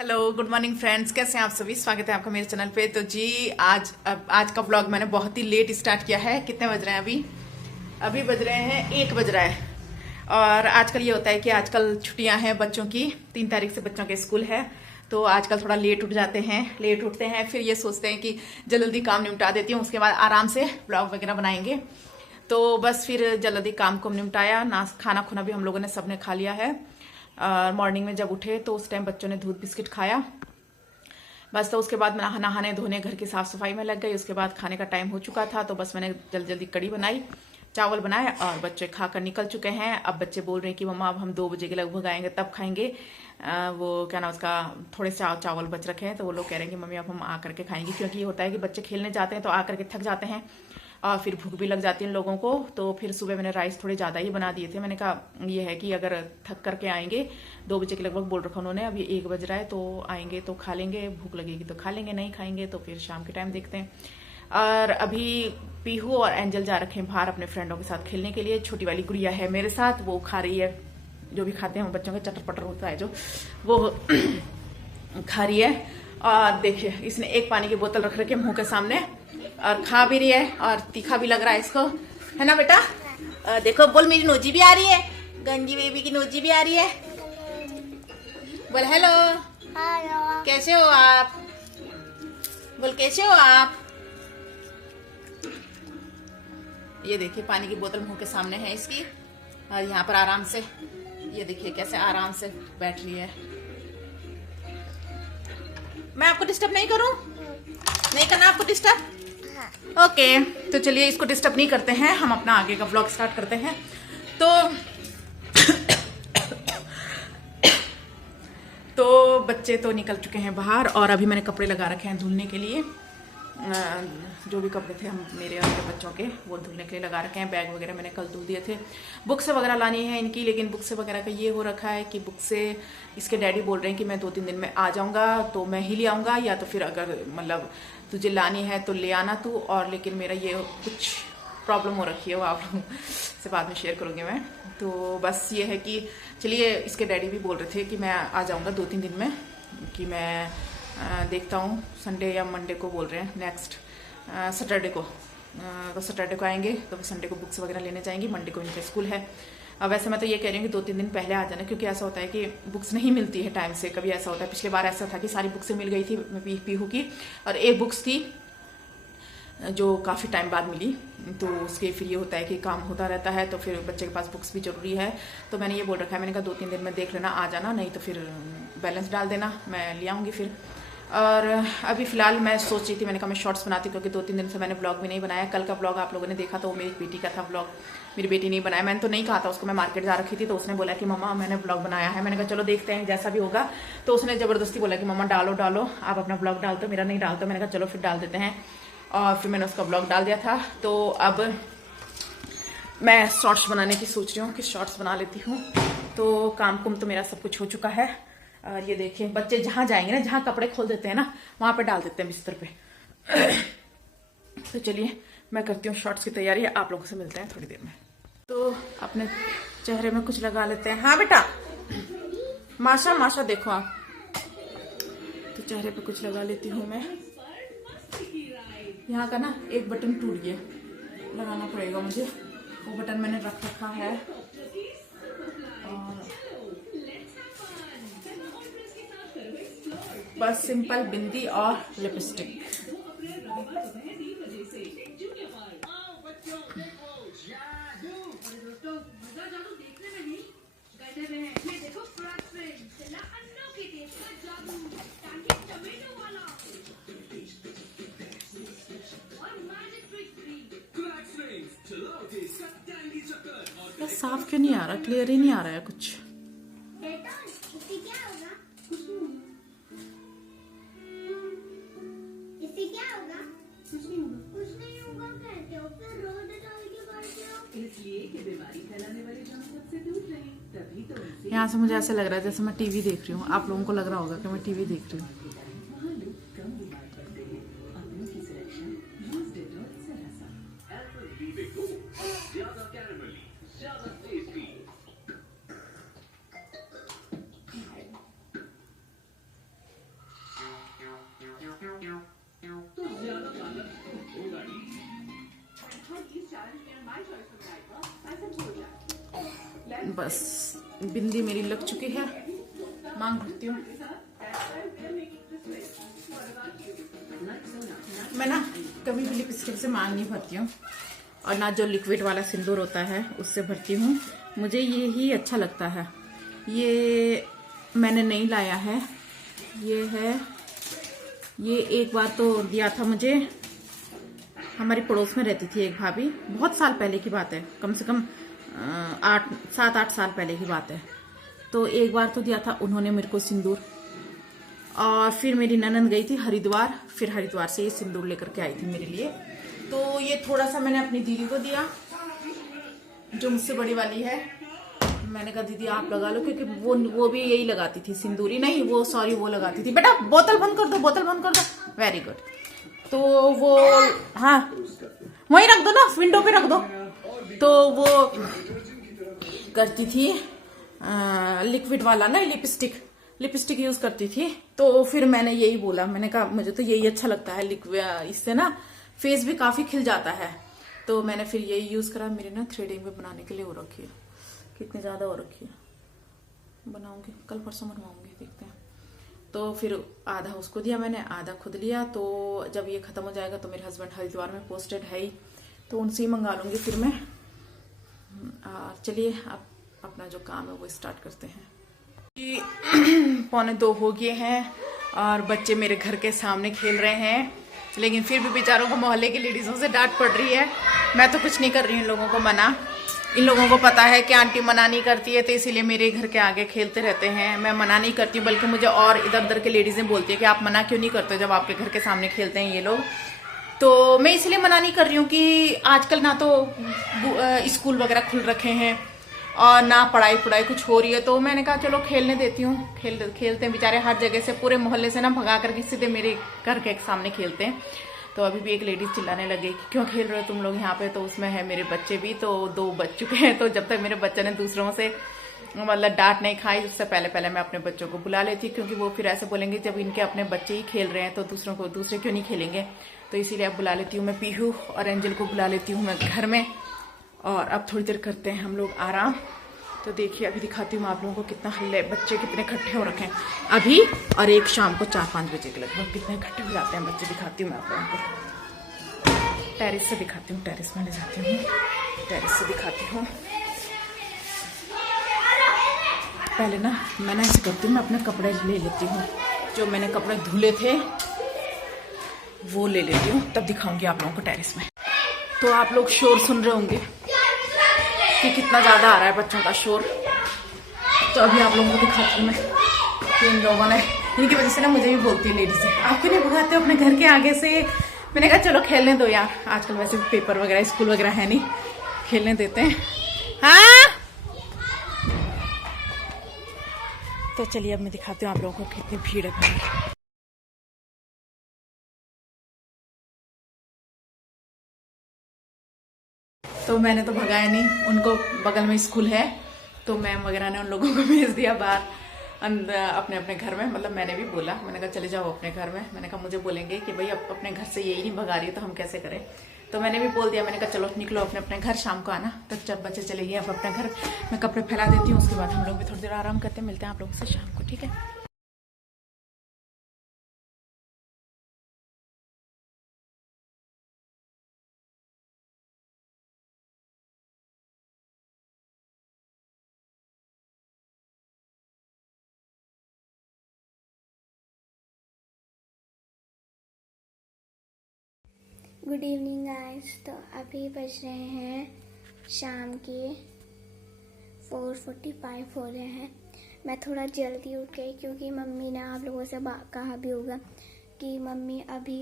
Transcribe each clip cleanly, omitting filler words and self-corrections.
Hello good morning friends, कैसे हैं आप सभी। स्वागत है आपका मेरे चैनल पे। तो जी आज का व्लॉग मैंने बहुत ही लेट स्टार्ट किया है। कितने बज रहे हैं अभी बज रहे हैं 1 बज रहा है। और आजकल ये होता है कि आजकल छुट्टियां हैं बच्चों की, 3 तारीख से बच्चों के स्कूल है। तो आजकल थोड़ा लेट उठते हैं, फिर ये सोचते हैं कि जल्दी काम निपटा देती हूँ, उसके बाद आराम से व्लॉग वगैरह बनाएंगे। तो बस फिर जल्दी काम को निपटाया ना, खाना खुना भी हम लोगों ने सबने खा लिया है। मॉर्निंग में जब उठे तो उस टाइम बच्चों ने दूध बिस्किट खाया बस। तो उसके बाद मैं नहाने धोने घर की साफ सफाई में लग गई। उसके बाद खाने का टाइम हो चुका था, तो बस मैंने जल्दी कड़ी बनाई, चावल बनाए और बच्चे खाकर निकल चुके हैं। अब बच्चे बोल रहे हैं कि मम्मा अब हम 2 बजे के लगभग आएंगे तब खाएंगे। वो क्या ना उसका थोड़े से चावल बच रखे हैं, तो वो लोग कह रहे हैं कि मम्मी अब हम आ करके खाएंगे, क्योंकि ये होता है कि बच्चे खेलने जाते हैं तो आकर के थक जाते हैं और फिर भूख भी लग जाती है लोगों को। तो फिर सुबह मैंने राइस थोड़े ज़्यादा ही बना दिए थे। मैंने कहा ये है कि अगर थक करके आएंगे 2 बजे के लगभग बोल रखा उन्होंने, अभी 1 बज रहा है, तो आएंगे तो खा लेंगे, भूख लगेगी तो खा लेंगे, नहीं खाएंगे तो फिर शाम के टाइम देखते हैं। और अभी पीहू और एंजल जा रखे हैं बाहर अपने फ्रेंडों के साथ खेलने के लिए। छोटी वाली गुड़िया है मेरे साथ, वो खा रही है जो भी खाते हैं बच्चों के चटर पटर होता है जो, वो खा रही है। और देखिए इसने एक पानी की बोतल रख रखी है मुंह के सामने और खा भी रही है, और तीखा भी लग रहा है इसको, है ना बेटा। देखो बोल, मेरी नोजी भी आ रही है, गंजी बेबी की नोजी भी आ रही है। बोल हेलो, कैसे हो आप, बोल कैसे हो आप। ये देखिए पानी की बोतल मुंह के सामने है इसकी, और यहाँ पर आराम से ये देखिए कैसे आराम से बैठ रही है। मैं आपको डिस्टर्ब नहीं करूं? नहीं करना आपको डिस्टर्ब? ओके तो चलिए इसको डिस्टर्ब नहीं करते हैं, हम अपना आगे का व्लॉग स्टार्ट करते हैं। तो बच्चे तो निकल चुके हैं बाहर, और अभी मैंने कपड़े लगा रखे हैं धुलने के लिए। जो भी कपड़े थे हम मेरे और मेरे बच्चों के, वो धुलने के लिए लगा रखे हैं। बैग वगैरह मैंने कल धुल दिए थे। बुक्स वगैरह लानी है इनकी, लेकिन बुक्स वगैरह का ये हो रखा है कि बुक से इसके डैडी बोल रहे हैं कि मैं 2-3 दिन में आ जाऊंगा, तो मैं ही ले आऊंगा, या तो फिर अगर मतलब तुझे लानी है तो ले आना तू। और लेकिन मेरा ये कुछ प्रॉब्लम हो रखी है, वो आप लोगों से बाद में शेयर करूँगी मैं। तो बस ये है कि चलिए, इसके डैडी भी बोल रहे थे कि मैं आ जाऊँगा 2-3 दिन में, कि मैं देखता हूँ संडे या मंडे को बोल रहे हैं, नेक्स्ट सैटरडे को। तो सैटरडे को आएंगे तो संडे को बुक्स वगैरह लेने जाएंगे, मंडे को इनका स्कूल है। अब वैसे मैं तो ये कह रही हूँ कि 2-3 दिन पहले आ जाना, क्योंकि ऐसा होता है कि बुक्स नहीं मिलती है टाइम से। कभी ऐसा होता है, पिछले बार ऐसा था कि सारी बुक्सें मिल गई थी पीहू की, और एक बुक्स थी जो काफ़ी टाइम बाद मिली। तो उसके फिर ये होता है कि काम होता रहता है, तो फिर बच्चे के पास बुक्स भी जरूरी है। तो मैंने ये बोल रखा है, मैंने कहा 2-3 दिन में देख लेना, आ जाना, नहीं तो फिर बैलेंस डाल देना, मैं ले आऊँगी फिर। और अभी फिलहाल मैं सोच रही थी, मैंने कहा मैं शॉर्ट्स बनाती हूँ, क्योंकि 2-3 दिन से मैंने ब्लॉग भी नहीं बनाया। कल का ब्लॉग आप लोगों ने देखा, तो वो मेरी बेटी का था ब्लॉग, मेरी बेटी नहीं बनाया। मैंने तो नहीं कहा था उसको, मैं मार्केट जा रखी थी, तो उसने बोला कि मम्मा मैंने ब्लॉग बनाया है। मैंने कहा चलो देखते हैं जैसा भी होगा। तो उसने ज़बरदस्ती बोला कि मम्मा डालो आप अपना ब्लॉग डाल दो, मेरा नहीं डालते। मैंने कहा चलो फिर डाल देते हैं, और फिर मैंने उसका ब्लॉग डाल दिया था। तो अब मैं शॉर्ट्स बनाने की सोच रही हूँ कि शॉर्ट्स बना लेती हूँ। तो काम कुम तो मेरा सब कुछ हो चुका है। और ये देखिए बच्चे जहां जाएंगे ना, जहां कपड़े खोल देते हैं ना, वहां पे डाल देते हैं बिस्तर पे। तो चलिए मैं करती हूँ शॉर्ट्स की तैयारी, आप लोगों से मिलते हैं थोड़ी देर में। तो अपने चेहरे में कुछ लगा लेते हैं। हाँ बेटा, माशा देखो आप। तो चेहरे पे कुछ लगा लेती हूँ मैं। यहाँ का ना एक बटन टूट गया, लगाना पड़ेगा मुझे, वो बटन मैंने रख रखा है। और बस सिंपल बिंदी और लिपस्टिक। साफ क्यों नहीं आ रहा, क्लियर ही नहीं आ रहा है कुछ। यहाँ से मुझे ऐसे लग रहा है जैसे मैं टीवी देख रही हूँ। आप लोगों को लग रहा होगा कि मैं टीवी देख रही हूँ। बस बिंदी मेरी लग चुकी है, मांग भरती हूँ। मैं ना कभी भी लिपस्टिक से मांग नहीं भरती हूँ, और ना जो लिक्विड वाला सिंदूर होता है उससे भरती हूँ। मुझे ये ही अच्छा लगता है। ये मैंने नहीं लाया है, ये है, ये एक बार तो दिया था मुझे, हमारी पड़ोस में रहती थी एक भाभी, बहुत साल पहले की बात है, कम से कम 7-8 साल पहले की बात है। तो एक बार तो दिया था उन्होंने मेरे को सिंदूर, और फिर मेरी ननंद गई थी हरिद्वार, फिर हरिद्वार से ये सिंदूर लेकर के आई थी मेरे लिए। तो ये थोड़ा सा मैंने अपनी दीदी को दिया, जो मुझसे बड़ी वाली है। मैंने कहा दीदी आप लगा लो, क्योंकि वो भी यही लगाती थी, सिंदूरी नहीं, वो सॉरी वो लगाती थी। बेटा बोतल बंद कर दो, बोतल बंद कर दो, वेरी गुड। तो वो, हाँ वहीं रख दो ना, विंडो पे रख दो। तो वो करती थी लिक्विड वाला ना, लिपस्टिक यूज करती थी। तो फिर मैंने यही बोला, मैंने कहा मुझे तो यही अच्छा लगता है, इससे ना फेस भी काफी खिल जाता है। तो मैंने फिर यही यूज करा। मेरे ना थ्रेडिंग में बनाने के लिए हो रखी है, कितनी ज्यादा हो रखी है, बनाऊंगी कल परसों बनवाऊंगी, देखते हैं। तो फिर आधा उसको दिया मैंने, आधा खुद लिया। तो जब ये खत्म हो जाएगा तो मेरे हस्बैंड हरिद्वार में पोस्टेड है ही, तो उनसे ही मंगा लूंगी फिर मैं। चलिए अब अपना जो काम है वो स्टार्ट करते हैं। 1:45 हो गए हैं और बच्चे मेरे घर के सामने खेल रहे हैं, लेकिन फिर भी बेचारों को मोहल्ले की लेडीजों से डांट पड़ रही है। मैं तो कुछ नहीं कर रही हूँ इन लोगों को मना, इन लोगों को पता है कि आंटी मना नहीं करती है, तो इसीलिए मेरे घर के आगे खेलते रहते हैं। मैं मना नहीं करती हूँ, बल्कि मुझे और इधर उधर के लेडीजें बोलती है कि आप मना क्यों नहीं करते जब आपके घर के सामने खेलते हैं ये लोग। तो मैं इसलिए मना नहीं कर रही हूँ कि आजकल ना तो स्कूल वगैरह खुल रखे हैं और ना पढ़ाई कुछ हो रही है। तो मैंने कहा चलो खेलने देती हूँ, खेलते हैं। बेचारे हर जगह से, पूरे मोहल्ले से ना भगा करके सीधे मेरे घर के सामने खेलते हैं। तो अभी भी एक लेडीज चिल्लाने लगे कि क्यों खेल रहे हो तुम लोग यहाँ पे, तो उसमें है मेरे बच्चे भी, तो 2 बज चुके हैं। तो जब तक मेरे बच्चे ने दूसरों से मतलब डांट नहीं खाई, उससे पहले मैं अपने बच्चों को बुला लेती, क्योंकि वो फिर ऐसे बोलेंगे जब इनके अपने बच्चे ही खेल रहे हैं तो दूसरे क्यों नहीं खेलेंगे। तो इसीलिए अब बुला लेती हूँ मैं पीहू और एंजल को बुला लेती हूँ मैं घर में। और अब थोड़ी देर करते हैं हम लोग आराम। तो देखिए अभी दिखाती हूँ आप लोगों को कितना हल्ले, बच्चे कितने इकट्ठे हो रखे हैं अभी, और एक शाम को 4-5 बजे के लगभग कितने इकट्ठे हो जाते हैं बच्चे। दिखाती हूँ मैं आप लोगों को, टेरिस से दिखाती हूँ, टेरिस में ले जाती हूँ, टेरिस से दिखाती हूँ। पहले ना मैंने ऐसे करती हूँ, मैं अपने कपड़े ले लेती हूँ, जो मैंने कपड़े धुले थे वो ले लेती हूँ, तब दिखाऊंगी आप लोगों को टेरिस में। तो आप लोग शोर सुन रहे होंगे कि कितना ज्यादा आ रहा है बच्चों का शोर। तो अभी आप लोगों को दिखाती हूँ मैं कि इन लोगों ने, इनकी वजह से ना मुझे भी बोलती है लेडीज है, आप क्यों नहीं भगाते अपने घर के आगे से। मैंने कहा चलो खेलने दो यार, आजकल वैसे पेपर वगैरह स्कूल वगैरह है नहीं, खेलने देते हैं। हाँ तो चलिए अब मैं दिखाती हूँ आप लोगों को कितनी भीड़ है घर। तो मैंने तो भगाया नहीं, उनको बगल में स्कूल है तो मैम वगैरह ने उन लोगों को भेज दिया बाहर अंदर अपने अपने घर में। मतलब मैंने भी बोला, मैंने कहा चले जाओ अपने घर में। मैंने कहा मुझे बोलेंगे कि भाई अब अपने घर से यही नहीं भगा रही है तो हम कैसे करें। तो मैंने भी बोल दिया, मैंने कहा चलो निकलो अपने अपने घर, शाम को आना। तो जब बच्चे चले गए अब अपने घर, मैं कपड़े फैला देती हूँ, उसके बाद हम लोग भी थोड़ी देर आराम करते हैं। मिलते हैं आप लोगों से शाम को, ठीक है। Good evening guys. तो अभी बज रहे हैं शाम के 4:45 हो रहे हैं। मैं थोड़ा जल्दी उठ गई क्योंकि मम्मी ने आप लोगों से कहा भी होगा कि मम्मी अभी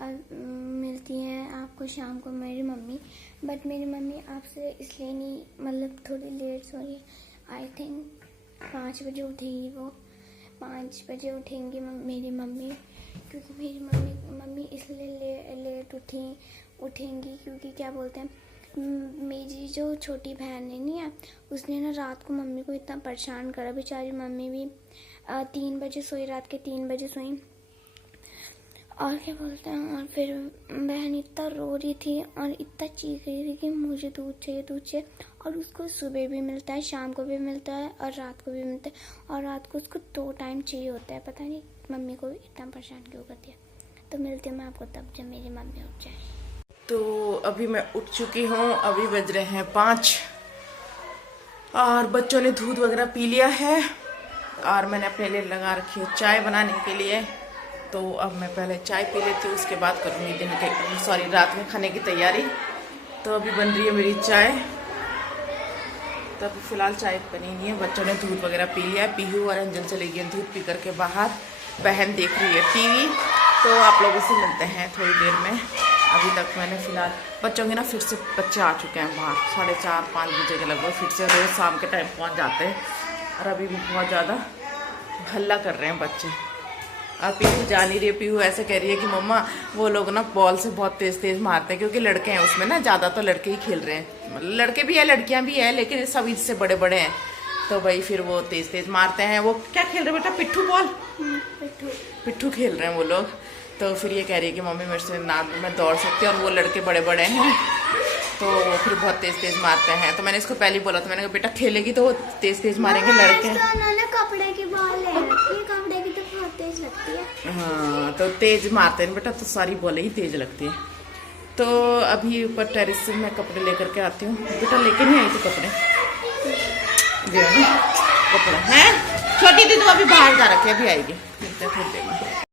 मिलती हैं आपको शाम को, मेरी मम्मी। बट मेरी मम्मी आपसे इसलिए नहीं, मतलब थोड़ी लेट सो रही है। आई थिंक 5 बजे उठेंगी वो, 5 बजे उठेंगी मेरी मम्मी, क्योंकि मेरी मम्मी इसलिए लेट उठेंगी क्योंकि क्या बोलते हैं, मेरी जो छोटी बहन है नहीं है, उसने ना रात को मम्मी को इतना परेशान करा। बेचारी मम्मी भी 3 बजे सोई, रात के 3 बजे सोई। और क्या बोलते हैं, और फिर बहन इतना रो रही थी और इतना चीख रही थी कि मुझे दूध चाहिए, दूध चाहिए। और उसको सुबह भी मिलता है, शाम को भी मिलता है और रात को भी मिलता है, और रात को उसको 2 टाइम चाहिए होता है। पता नहीं मम्मी को इतना परेशान क्यों करती है। तो मिलती हूँ मैं आपको तब जब मेरी मम्मी उठ जाए। तो अभी मैं उठ चुकी हूँ, अभी बज रहे हैं 5 और बच्चों ने दूध वगैरह पी लिया है और मैंने अपने लिए लगा रखी है चाय बनाने के लिए। तो अब मैं पहले चाय पी लेती हूँ, उसके बाद करूँगी रात में खाने की तैयारी। तो अभी बन रही है मेरी चाय। तो अभी फिलहाल चाय बनी नहीं है, बच्चों ने दूध वगैरह पी लिया है। पीहू और अंजन चली गई दूध पी करके बाहर, बहन देख रही है टीवी। तो आप लोगों से मिलते हैं थोड़ी देर में। अभी तक मैंने फिलहाल बच्चों के ना फिर से बच्चे आ चुके हैं बाहर, 4:30-5 बजे के लगभग फिर से रोज़ शाम के टाइम पहुंच जाते हैं। और अभी भी बहुत ज़्यादा हल्ला कर रहे हैं बच्चे। और पीहू जा नहीं रही है, पीहू ऐसे कह रही है कि मम्मा वो लोग ना बॉल से बहुत तेज़ तेज़ मारते हैं, क्योंकि लड़के हैं उसमें ना, ज़्यादा तो लड़के ही खेल रहे हैं। लड़के भी है लड़कियाँ भी है, लेकिन सभी इससे बड़े बड़े हैं। तो भाई फिर वो तेज़ तेज़ मारते हैं। वो क्या खेल रहे बेटा, पिट्ठू बॉल, पिट्ठू खेल रहे हैं वो लोग। तो फिर ये कह रही है कि मम्मी मेरे से ना मैं दौड़ सकती हूँ, और वो लड़के बड़े बड़े हैं तो फिर बहुत तेज़ तेज़ मारते हैं। तो मैंने इसको पहले ही बोला था, मैंने कहा बेटा खेलेगी तो वो तेज़ तेज़ मारेंगे लड़के। कपड़े की बॉल है, कपड़े की तो बहुत तेज लगती है। हाँ तो तेज मारते हैं बेटा, तो सारी बॉलें ही तेज लगती है। तो अभी ऊपर टेरिस से मैं कपड़े लेकर के आती हूँ। बेटा लेके नहीं आई थी कपड़े, कपड़े हैं छोटी थी तो अभी बाहर जा रखे, अभी आएगी थोड़ी देर में।